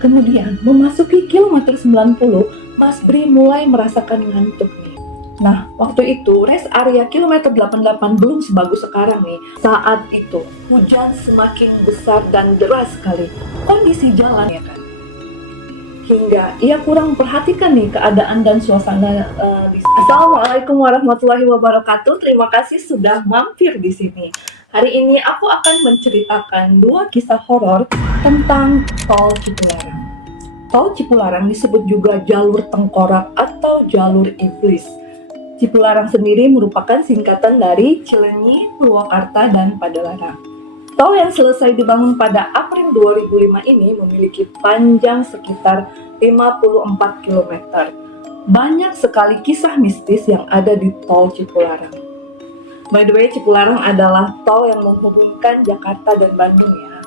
Kemudian memasuki kilometer 90, Mas Bri mulai merasakan ngantuk nih. Nah, waktu itu rest area kilometer 88 belum sebagus sekarang nih. Saat itu hujan semakin besar dan deras sekali. Kondisi jalan ya kan. Hingga ia kurang perhatikan nih keadaan dan suasana di sini. Assalamualaikum warahmatullahi wabarakatuh. Terima kasih sudah mampir di sini. Hari ini aku akan menceritakan 2 kisah horor tentang Tol Cipularang. Tol Cipularang disebut juga jalur tengkorak atau jalur iblis. Cipularang sendiri merupakan singkatan dari Cileunyi, Purwakarta, dan Padalarang. Tol yang selesai dibangun pada April 2005 ini memiliki panjang sekitar 54 km. Banyak sekali kisah mistis yang ada di Tol Cipularang. By the way, Cipularang adalah tol yang menghubungkan Jakarta dan Bandung ya.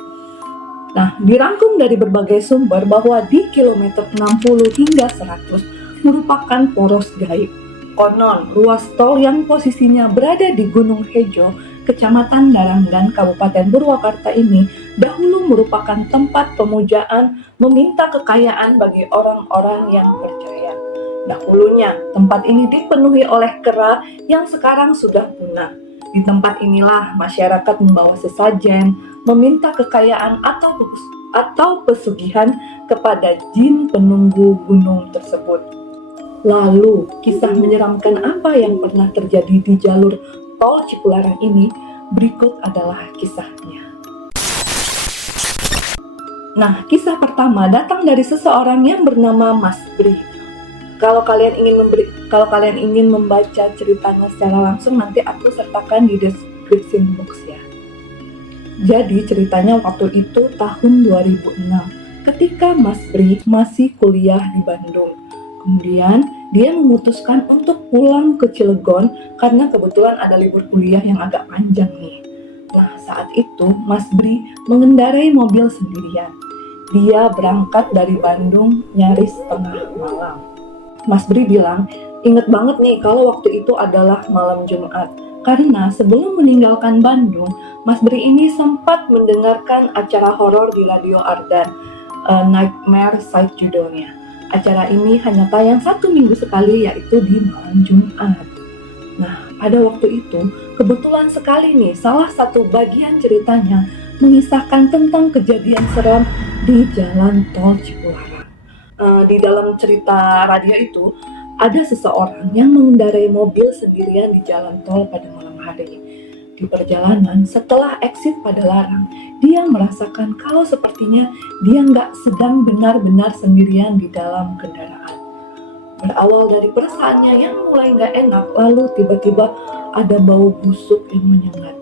Nah, dirangkum dari berbagai sumber bahwa di kilometer 60 hingga 100 merupakan poros gaib. Konon, ruas tol yang posisinya berada di Gunung Hejo, Kecamatan Darang dan Kabupaten Purwakarta ini dahulu merupakan tempat pemujaan meminta kekayaan bagi orang-orang yang percaya. Dahulunya, tempat ini dipenuhi oleh kera yang sekarang sudah punah. Di tempat inilah masyarakat membawa sesajen, meminta kekayaan atau pesugihan kepada jin penunggu gunung tersebut. Lalu, kisah menyeramkan apa yang pernah terjadi di jalur Tol Cipularang ini? Berikut adalah kisahnya. Nah, kisah pertama datang dari seseorang yang bernama Mas Bri. Kalau kalian ingin membaca ceritanya secara langsung, nanti aku sertakan di description box ya. Jadi ceritanya waktu itu tahun 2006, ketika Mas Bri masih kuliah di Bandung. Kemudian dia memutuskan untuk pulang ke Cilegon karena kebetulan ada libur kuliah yang agak panjang nih. Nah, saat itu Mas Bri mengendarai mobil sendirian. Dia berangkat dari Bandung nyaris tengah malam. Mas Bri bilang, inget banget nih kalau waktu itu adalah malam Jumat. Karena sebelum meninggalkan Bandung, Mas Bri ini sempat mendengarkan acara horor di Radio Ardan, Nightmare Site judulnya. Acara ini hanya tayang 1 minggu sekali, yaitu di malam Jumat. Nah, pada waktu itu, kebetulan sekali nih, salah satu bagian ceritanya mengisahkan tentang kejadian seram di Jalan Tol Cipularang. Di dalam cerita radio itu, ada seseorang yang mengendarai mobil sendirian di jalan tol pada malam hari. Di perjalanan, setelah exit Padalarang, dia merasakan kalau sepertinya dia nggak sedang benar-benar sendirian di dalam kendaraan. Berawal dari perasaannya yang mulai nggak enak, lalu tiba-tiba ada bau busuk yang menyengat.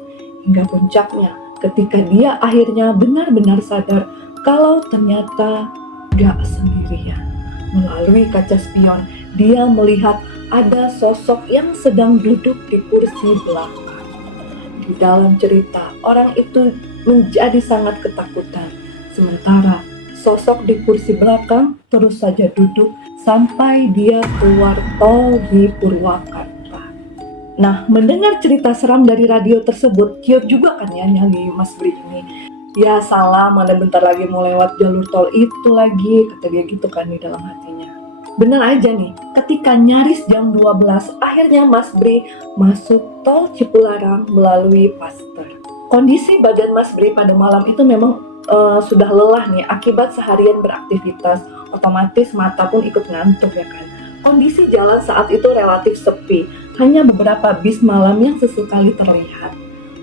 Hingga puncaknya, ketika dia akhirnya benar-benar sadar kalau ternyata gak sendirian. Melalui kaca spion, dia melihat ada sosok yang sedang duduk di kursi belakang. Di dalam cerita, orang itu menjadi sangat ketakutan. Sementara sosok di kursi belakang terus saja duduk sampai dia keluar tol di Purwakarta. Nah, mendengar cerita seram dari radio tersebut, kiut juga kan ya nyali Mas Bri ini. Ya salah, mana bentar lagi mau lewat jalur tol itu lagi, kata dia gitu kan di dalam hatinya. Benar aja nih, ketika nyaris jam 12, akhirnya Mas Bri masuk Tol Cipularang melalui Paster. Kondisi badan Mas Bri pada malam itu memang sudah lelah nih akibat seharian beraktivitas, otomatis mata pun ikut ngantuk ya kan. Kondisi jalan saat itu relatif sepi, hanya beberapa bis malam yang sesekali terlihat.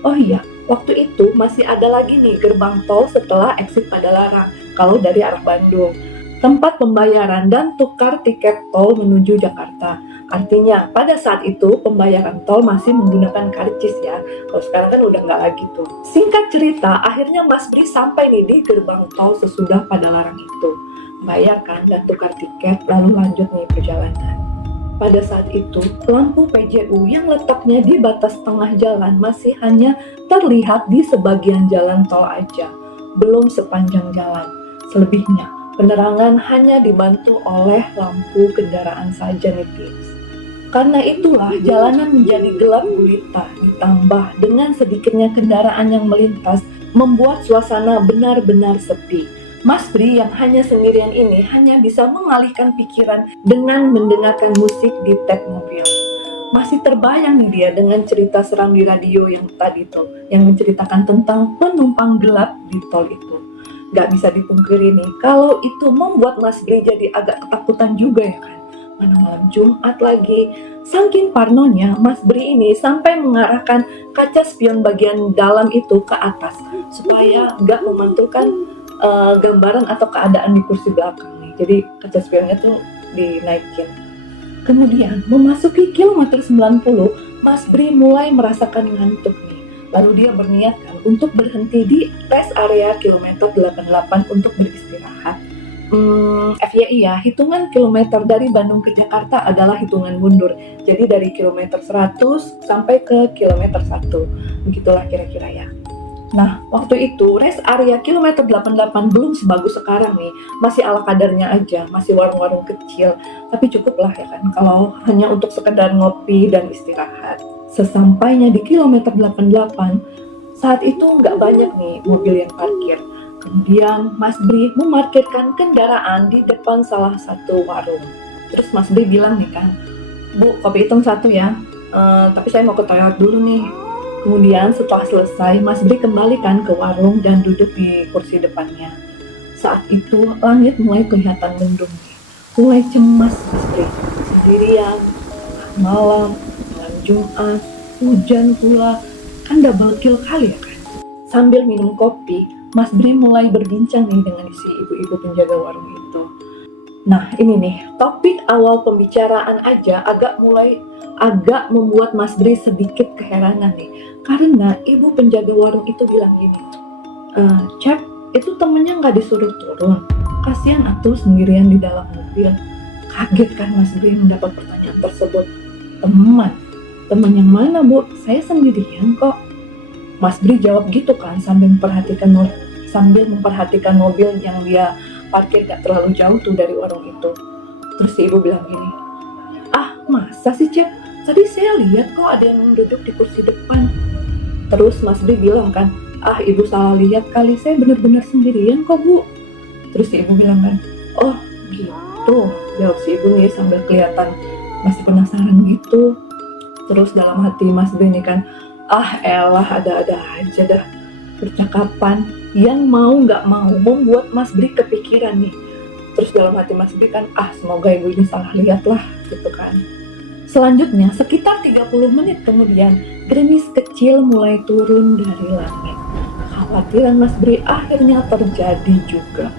Oh iya, waktu itu masih ada lagi nih gerbang tol setelah exit Padalarang kalau dari arah Bandung. Tempat pembayaran dan tukar tiket tol menuju Jakarta. Artinya pada saat itu pembayaran tol masih menggunakan karcis ya. Kalau sekarang kan udah nggak lagi tuh. Singkat cerita, akhirnya Mas Bri sampai nih di gerbang tol sesudah Padalarang itu. Bayarkan dan tukar tiket lalu lanjut nih perjalanan. Pada saat itu, lampu PJU yang letaknya di batas tengah jalan masih hanya terlihat di sebagian jalan tol aja, belum sepanjang jalan. Selebihnya, penerangan hanya dibantu oleh lampu kendaraan saja nih guys. Karena itulah jalanan menjadi gelap gulita, ditambah dengan sedikitnya kendaraan yang melintas, membuat suasana benar-benar sepi. Mas Bri yang hanya sendirian ini hanya bisa mengalihkan pikiran dengan mendengarkan musik di tab mobil. Masih terbayang nih dia dengan cerita seram di radio yang tadi tuh, yang menceritakan tentang penumpang gelap di tol itu. Gak bisa dipungkiri nih, kalau itu membuat Mas Bri jadi agak ketakutan juga ya kan. Mana malam Jumat lagi. Saking parnonya, Mas Bri ini sampai mengarahkan kaca spion bagian dalam itu ke atas supaya gak memantulkan gambaran atau keadaan di kursi belakang nih. Jadi kaca spionnya tuh dinaikin. Kemudian memasuki kilometer 90, Mas Bri mulai merasakan ngantuk nih. Lalu dia berniat kan untuk berhenti di rest area kilometer 88 untuk beristirahat. FYI ya, hitungan kilometer dari Bandung ke Jakarta adalah hitungan mundur. Jadi dari kilometer 100 sampai ke kilometer 1. Begitulah kira-kira ya. Nah, waktu itu rest area kilometer 88 belum sebagus sekarang nih. Masih ala kadarnya aja, masih warung-warung kecil. Tapi cukup lah ya kan, kalau hanya untuk sekedar ngopi dan istirahat. Sesampainya di kilometer 88, saat itu nggak banyak nih mobil yang parkir. Kemudian Mas Bri memarkirkan kendaraan di depan salah satu warung. Terus Mas Bri bilang nih kan, "Bu, kopi hitam satu ya, tapi saya mau ke toilet dulu nih." Kemudian setelah selesai, Mas Bri kembalikan ke warung dan duduk di kursi depannya. Saat itu langit mulai kelihatan mendung, mulai cemas Mas Bri. Sendirian, malam Jumat, hujan pula, kan double kill kali ya kan. Sambil minum kopi, Mas Bri mulai berbincang nih dengan si ibu-ibu penjaga warung itu. Nah ini nih, topik awal pembicaraan aja agak membuat Mas Bri sedikit keheranan nih. Karena ibu penjaga warung itu bilang gini, "Cep, itu temennya nggak disuruh turun. Kasihan atuh sendirian di dalam mobil." Kaget kan Mas Bri mendapat pertanyaan tersebut. Teman yang mana Bu? Saya sendirian kok." Mas Bri jawab gitu kan sambil memperhatikan mobil yang dia parkir gak terlalu jauh tuh dari warung itu. Terus si ibu bilang gini, "Ah masa sih Cep? Tadi saya lihat kok ada yang duduk di kursi depan." Terus Mas Bri bilang kan, "Ah ibu salah lihat kali, saya benar-benar sendirian kok Bu." Terus si ibu bilang kan, "Oh gitu," jawab si ibu nih sambil kelihatan masih penasaran gitu. Terus dalam hati Mas Bri ini kan, "Ah elah ada-ada aja dah." Percakapan yang mau gak mau membuat Mas Bri kepikiran nih. Terus dalam hati Mas Bri kan, semoga ibu ini salah lihat lah gitu kan. Selanjutnya sekitar 30 menit kemudian, gerimis kecil mulai turun dari langit. Kekhawatiran Mas Bri akhirnya terjadi juga.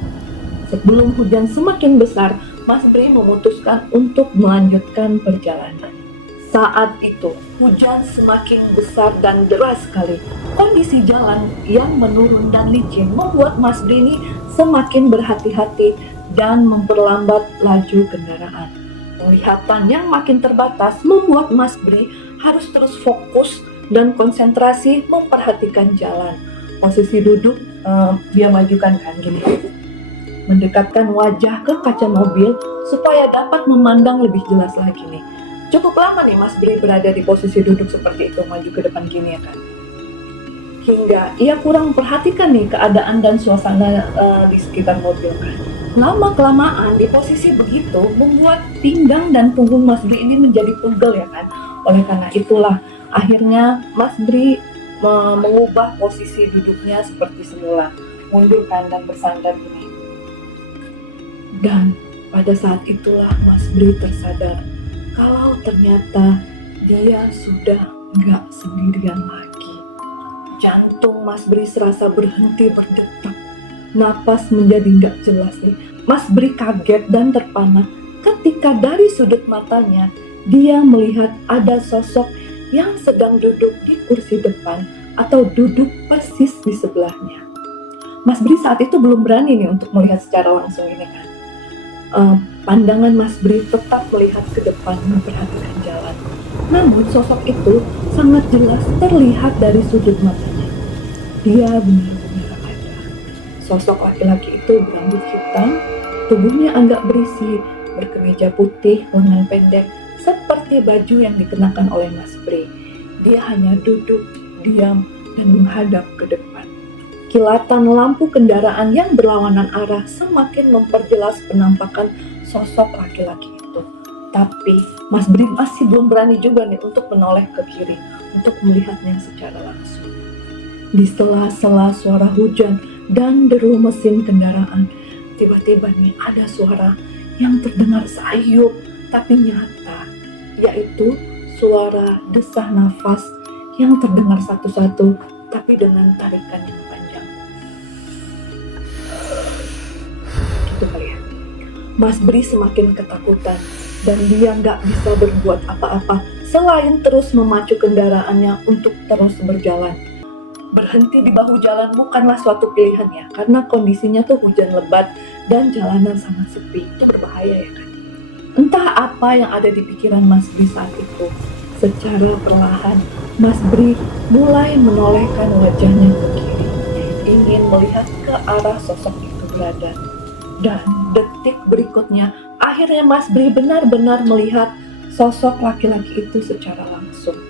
Sebelum hujan semakin besar, Mas Bri memutuskan untuk melanjutkan perjalanan. Saat itu, hujan semakin besar dan deras sekali. Kondisi jalan yang menurun dan licin membuat Mas Bri ini semakin berhati-hati dan memperlambat laju kendaraan. Penglihatan yang makin terbatas membuat Mas Bri harus terus fokus dan konsentrasi memperhatikan jalan. Posisi duduk dia majukan kan gini, mendekatkan wajah ke kaca mobil supaya dapat memandang lebih jelas lagi nih. Cukup lama nih Mas Bri berada di posisi duduk seperti itu, maju ke depan gini ya kan. Hingga ia kurang memperhatikan nih keadaan dan suasana di sekitar mobil kan. Lama-kelamaan di posisi begitu membuat pinggang dan punggung Mas Bri ini menjadi pegel ya kan. Oleh karena itulah akhirnya Mas Bri mengubah posisi duduknya seperti semula, mundur kan dan bersandar gini. Dan pada saat itulah Mas Bri tersadar kalau ternyata dia sudah gak sendirian lagi. Jantung Mas Bri serasa berhenti berdetak. Napas menjadi gak jelas nih. Mas Bri kaget dan terpana ketika dari sudut matanya dia melihat ada sosok yang sedang duduk di kursi depan atau duduk persis di sebelahnya. Mas Bri saat itu belum berani nih untuk melihat secara langsung ini kan. Pandangan Mas Bri tetap melihat ke depan memperhatikan jalan. Namun sosok itu sangat jelas terlihat dari sudut matanya. Dia benar-benar ada. Sosok laki-laki itu berambut hitam, tubuhnya agak berisi, berkemeja putih, lengan pendek, seperti baju yang dikenakan oleh Mas Bri. Dia hanya duduk, diam, dan menghadap ke depan. Kilatan lampu kendaraan yang berlawanan arah semakin memperjelas penampakan sosok laki-laki itu. Tapi Mas Bri masih belum berani juga nih untuk menoleh ke kiri untuk melihatnya secara langsung. Di sela-sela suara hujan dan deru mesin kendaraan, tiba-tiba nih ada suara yang terdengar sayup tapi nyata, yaitu suara desah nafas yang terdengar satu-satu tapi dengan tarikan yang panjang. Gitu kali ya. Mas Bri semakin ketakutan dan dia nggak bisa berbuat apa-apa selain terus memacu kendaraannya untuk terus berjalan. Berhenti di bahu jalan bukanlah suatu pilihan ya, karena kondisinya tuh hujan lebat dan jalanan sangat sepi. Itu berbahaya ya kan. Entah apa yang ada di pikiran Mas Bri saat itu. Secara perlahan, Mas Bri mulai menolehkan wajahnya ke kiri, ingin melihat ke arah sosok itu berada. Dan detik berikutnya, akhirnya Mas Bri benar-benar melihat sosok laki-laki itu secara langsung.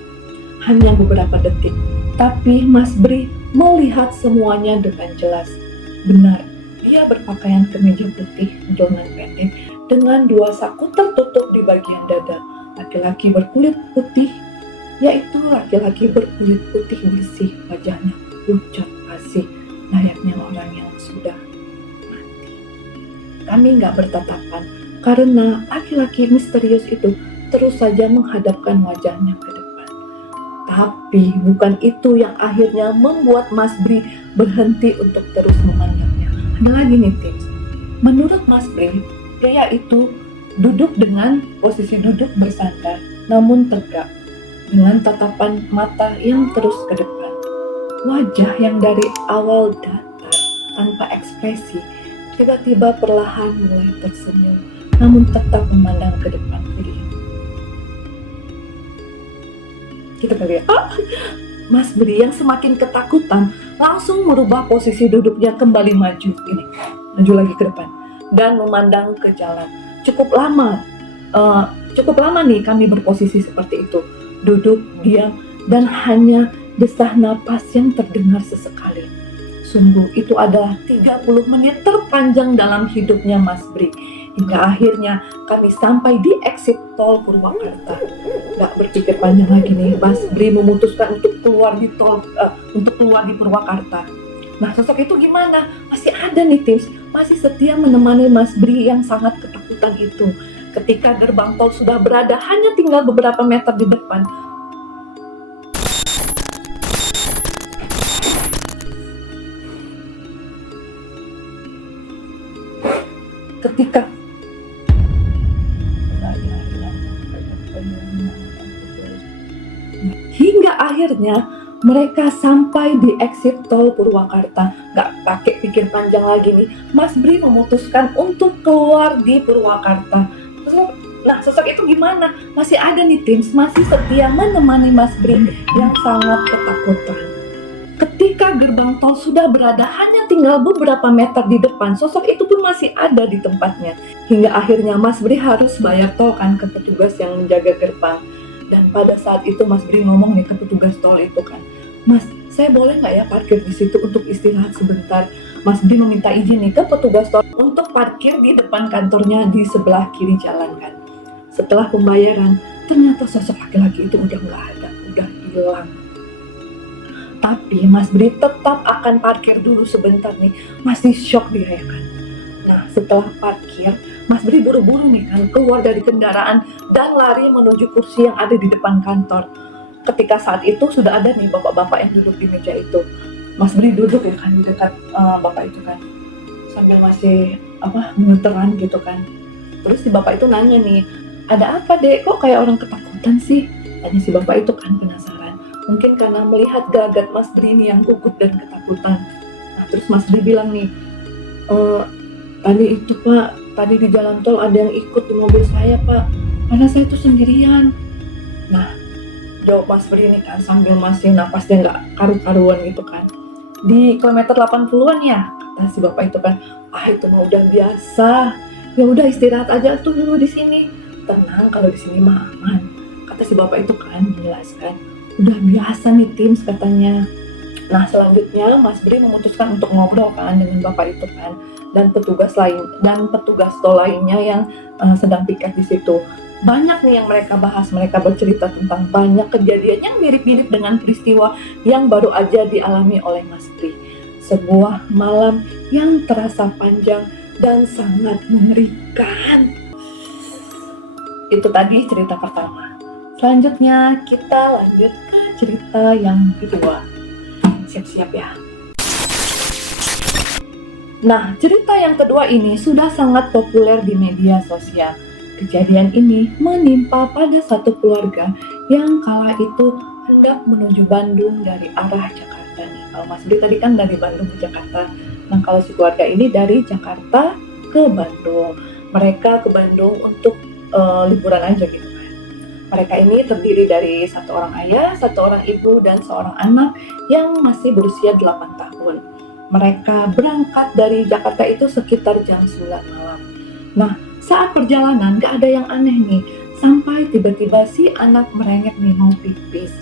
Hanya beberapa detik, tapi Mas Bri melihat semuanya dengan jelas. Benar, dia berpakaian kemeja putih, lengan pendek, dengan 2 saku tertutup di bagian dada. Laki-laki berkulit putih, yaitu laki-laki berkulit putih bersih, wajahnya pucat asih, layaknya orang yang sudah mati. Kami nggak bertatapan, karena laki-laki misterius itu terus saja menghadapkan wajahnya ke depan. Tapi bukan itu yang akhirnya membuat Mas Bri berhenti untuk terus memandangnya. Ada lagi nih tips. Menurut Mas Bri, pria itu duduk dengan posisi duduk bersandar namun tegak, dengan tatapan mata yang terus ke depan. Wajah yang dari awal datar tanpa ekspresi tiba-tiba perlahan mulai tersenyum namun tetap memandang ke depan beliau. Gitu kali ya. Mas Bri yang semakin ketakutan langsung merubah posisi duduknya kembali maju lagi ke depan dan memandang ke jalan. Cukup lama nih kami berposisi seperti itu, duduk diam dan hanya desah napas yang terdengar sesekali. Sungguh itu adalah 30 menit terpanjang dalam hidupnya Mas Bri. Hingga akhirnya kami sampai di exit tol Purwakarta. Gak berpikir panjang lagi nih, Mas Bri memutuskan untuk keluar di Purwakarta. Nah, sosok itu gimana? Masih ada nih tips, masih setia menemani Mas Bri yang sangat ketakutan itu. Ketika gerbang tol sudah berada hanya tinggal beberapa meter di depan, hingga akhirnya mereka sampai di exit tol Purwakarta. Gak pakai pikir panjang lagi nih, Mas Bri memutuskan untuk keluar di Purwakarta. Nah, sosok itu gimana? Masih ada nih tips, masih setia menemani Mas Bri yang sangat ketakutan. Ketika gerbang tol sudah berada hanya tinggal beberapa meter di depan, sosok itu pun masih ada di tempatnya. Hingga akhirnya Mas Bri harus bayar tol kan ke petugas yang menjaga gerbang. Dan pada saat itu Mas Bri ngomong nih ke petugas tol itu kan, Mas, saya boleh nggak ya parkir di situ untuk istirahat sebentar? Mas Bri meminta izin nih ke petugas tol untuk parkir di depan kantornya di sebelah kiri jalan kan. Setelah pembayaran, ternyata sosok laki-laki itu udah nggak ada, udah hilang. Tapi Mas Bri tetap akan parkir dulu sebentar nih, masih shock dia ya kan. Nah, setelah parkir, Mas Bri buru-buru nih kan keluar dari kendaraan dan lari menuju kursi yang ada di depan kantor. Ketika saat itu sudah ada nih bapak-bapak yang duduk di meja itu. Mas Bri duduk ya kan di dekat bapak itu kan, sambil masih memuteran gitu kan. Terus si bapak itu nanya nih, ada apa dek? Kok kayak orang ketakutan sih? Tanya si bapak itu kan penasaran. Mungkin karena melihat gelagat Mas Bri ini yang gugup dan ketakutan. Nah, terus Mas Bri bilang nih, tadi itu Pak, tadi di jalan tol ada yang ikut di mobil saya Pak, karena saya itu sendirian. Nah, jawab Mas Bri ini kan sambil masih napasnya nggak karu-karuan gitu kan. Di kilometer 80-an ya, kata si bapak itu kan, itu mah udah biasa. Ya udah istirahat aja tuh dulu di sini. Tenang, kalau di sini mah aman. Kata si bapak itu kan menjelaskan, udah biasa nih Tims katanya. Nah, selanjutnya Mas Bri memutuskan untuk ngobrol kan dengan bapak itu kan, dan petugas tol lainnya yang sedang piket di situ. Banyak nih yang mereka bahas, mereka bercerita tentang banyak kejadian yang mirip-mirip dengan peristiwa yang baru aja dialami oleh Mas Bri. Sebuah malam yang terasa panjang dan sangat mengerikan. Itu tadi cerita pertama. Selanjutnya kita lanjut ke cerita yang kedua. Siap-siap ya. Nah, cerita yang kedua ini sudah sangat populer di media sosial. Kejadian ini menimpa pada satu keluarga yang kala itu hendak menuju Bandung dari arah Jakarta nih. Kalau Mas Bri tadi kan dari Bandung ke Jakarta. Nah, kalau si keluarga ini dari Jakarta ke Bandung. Mereka ke Bandung untuk liburan aja gitu kan. Mereka ini terdiri dari satu orang ayah, satu orang ibu, dan seorang anak yang masih berusia 8 tahun. Mereka berangkat dari Jakarta itu sekitar jam 9 malam. Nah, saat perjalanan gak ada yang aneh nih, sampai tiba-tiba si anak merengek nih mau pipis.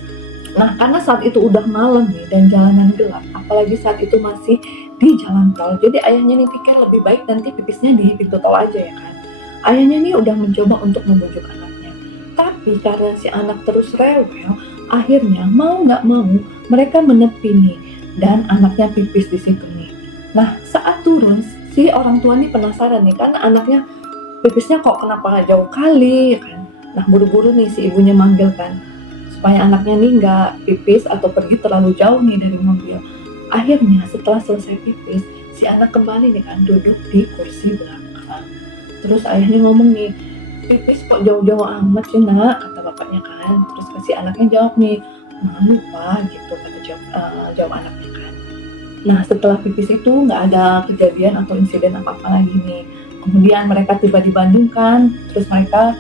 Nah, karena saat itu udah malam nih dan jalanan gelap, apalagi saat itu masih di jalan tol, jadi ayahnya nih pikir lebih baik nanti pipisnya di pintu tol aja ya kan. Ayahnya nih udah mencoba untuk membujuk anaknya, tapi karena si anak terus rewel, akhirnya mau nggak mau mereka menepi nih, dan anaknya pipis di situ nih. Nah, saat turun si orang tua nih penasaran nih, karena anaknya pipisnya kok kenapa nggak jauh kali ya kan. Nah, buru-buru nih si ibunya manggil kan, supaya anaknya nih nggak pipis atau pergi terlalu jauh nih dari mobil. Akhirnya setelah selesai pipis, si anak kembali nih kan duduk di kursi belakang. Terus ayahnya ngomong nih, pipis kok jauh-jauh amat sih nak, kata bapaknya kan. Terus si anaknya jawab nih, malu pak gitu, kata jawab anaknya kan. Nah, setelah pipis itu nggak ada kejadian atau insiden apa-apa lagi nih. Kemudian mereka tiba di Bandung kan, terus mereka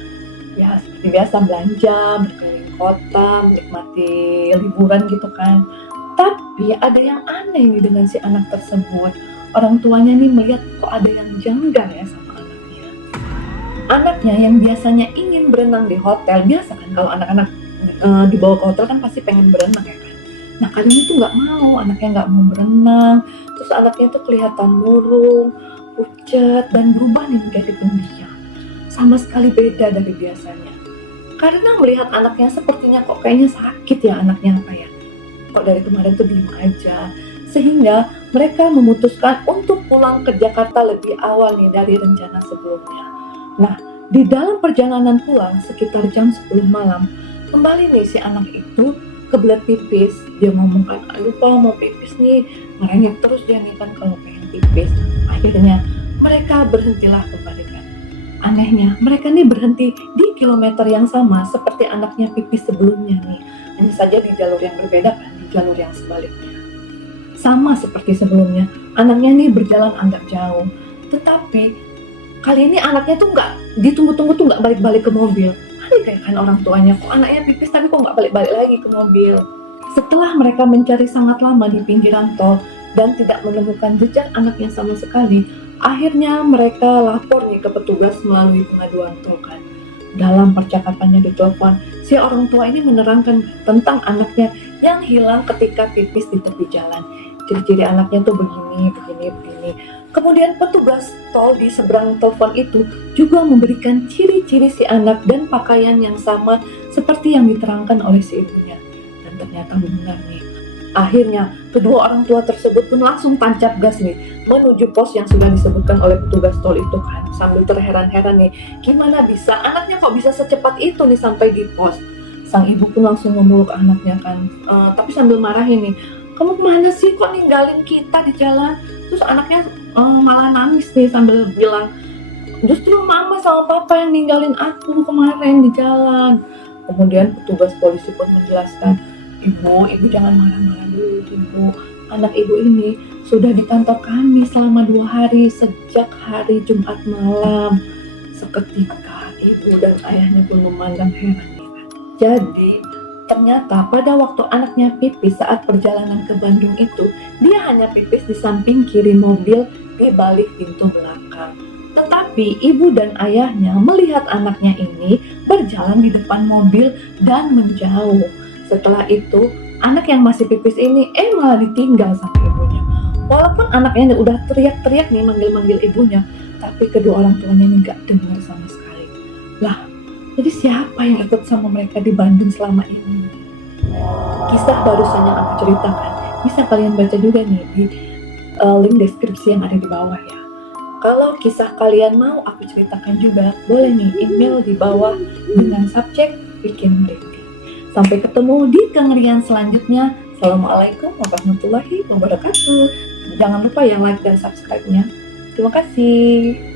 ya seperti biasa belanja, berkeliling kota, menikmati liburan gitu kan. Tapi ada yang aneh nih dengan si anak tersebut. Orang tuanya nih melihat kok ada yang janggal ya sama anaknya. Anaknya yang biasanya ingin berenang di hotel, biasa kan kalau anak-anak dibawa ke hotel kan pasti pengen berenang ya kan. Nah, kali ini tuh nggak mau, anaknya nggak mau berenang. Terus anaknya tuh kelihatan murung, pucat, dan berubah nih menjadi pendiam. Sama sekali beda dari biasanya. Karena melihat anaknya sepertinya kok kayaknya sakit ya anaknya apa ya. Kok dari kemarin tuh diem aja. Sehingga mereka memutuskan untuk pulang ke Jakarta lebih awal nih dari rencana sebelumnya. Nah, di dalam perjalanan pulang sekitar jam 10 malam, kembali nih si anak itu kebelet pipis. Dia ngomong kan, lupa mau pipis nih, merengek terus dia nih kan kalau pengen pipis. Akhirnya mereka berhentilah kembali kan. Anehnya, mereka nih berhenti di kilometer yang sama seperti anaknya pipis sebelumnya nih. Hanya saja di jalur yang berbeda kan, di jalur yang sebaliknya. Sama seperti sebelumnya, anaknya nih berjalan agak jauh. Tetapi kali ini anaknya tuh nggak ditunggu-tunggu tuh nggak balik-balik ke mobil. Panik kan orang tuanya, kok anaknya pipis tapi kok nggak balik-balik lagi ke mobil. Setelah mereka mencari sangat lama di pinggiran tol dan tidak menemukan jejak anaknya sama sekali, akhirnya mereka lapor nih ke petugas melalui pengaduan tol kan. Dalam percakapannya di telepon, si orang tua ini menerangkan tentang anaknya yang hilang ketika pipis di tepi jalan. Ciri-ciri anaknya tuh begini. Kemudian petugas tol di seberang telepon itu juga memberikan ciri-ciri si anak dan pakaian yang sama seperti yang diterangkan oleh si ibunya. Dan ternyata benar nih. Akhirnya kedua orang tua tersebut pun langsung tancap gas nih menuju pos yang sudah disebutkan oleh petugas tol itu kan. Sambil terheran-heran nih, gimana bisa anaknya kok bisa secepat itu nih sampai di pos. Sang ibu pun langsung memeluk anaknya kan, tapi sambil marahin nih, kamu kemana sih kok ninggalin kita di jalan. Terus anaknya malah nangis nih sambil bilang, justru mama sama papa yang ninggalin aku kemarin di jalan. Kemudian petugas polisi pun menjelaskan, Ibu jangan marah-marah dulu Ibu. Anak Ibu ini sudah di kantor kami selama 2 hari sejak hari Jumat malam. Seketika ibu dan ayahnya pun memandang heran. Jadi ternyata pada waktu anaknya pipis saat perjalanan ke Bandung itu, dia hanya pipis di samping kiri mobil di balik pintu belakang. Tetapi ibu dan ayahnya melihat anaknya ini berjalan di depan mobil dan menjauh. Setelah itu Anak yang masih pipis ini malah ditinggal sama ibunya. Walaupun anaknya udah teriak-teriak nih manggil-manggil ibunya, tapi kedua orang tuanya ini gak dengar sama sekali. Lah, jadi siapa yang ikut sama mereka di Bandung selama ini? Kisah barusan yang aku ceritakan bisa kalian baca juga nih di link deskripsi yang ada di bawah ya. Kalau kisah kalian mau aku ceritakan juga, boleh nih email di bawah dengan subjek bikin merinding. Sampai ketemu di kengerian selanjutnya. Assalamualaikum warahmatullahi wabarakatuh. Jangan lupa ya like dan subscribe-nya. Terima kasih.